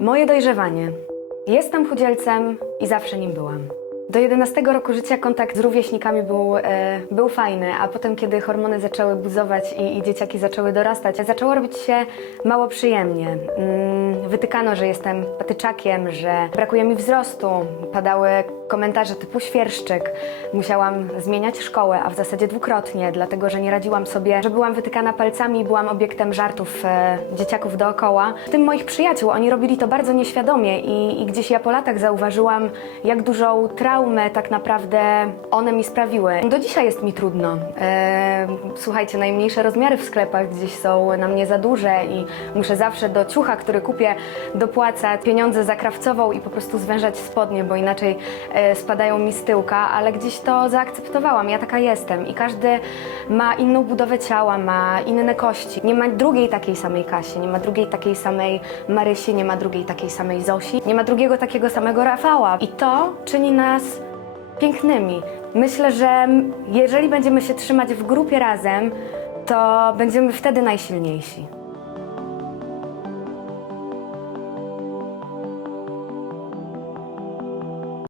Moje dojrzewanie. Jestem chudzielcem i zawsze nim byłam. Do 11 roku życia kontakt z rówieśnikami był, e, był fajny, a potem, kiedy hormony zaczęły buzować i, i dzieciaki zaczęły dorastać, zaczęło robić się mało przyjemnie. Mm, wytykano, że jestem patyczakiem, że brakuje mi wzrostu. Padały komentarze typu świerszczyk. Musiałam zmieniać szkołę, a w zasadzie dwukrotnie, dlatego że nie radziłam sobie, że byłam wytykana palcami i byłam obiektem żartów e, dzieciaków dookoła. W tym moich przyjaciół, oni robili to bardzo nieświadomie i, i gdzieś ja po latach zauważyłam, jak dużą traumę tak naprawdę one mi sprawiły. Do dzisiaj jest mi trudno. E, słuchajcie, najmniejsze rozmiary w sklepach gdzieś są na mnie za duże i muszę zawsze do ciucha, który kupię, dopłacać pieniądze za krawcową i po prostu zwężać spodnie, bo inaczej e, spadają mi z tyłka, ale gdzieś to zaakceptowałam. Ja taka jestem i każdy ma inną budowę ciała, ma inne kości. Nie ma drugiej takiej samej Kasi, nie ma drugiej takiej samej Marysi, nie ma drugiej takiej samej Zosi, nie ma drugiego takiego samego Rafała. I to czyni nas pięknymi. Myślę, że jeżeli będziemy się trzymać w grupie razem, to będziemy wtedy najsilniejsi.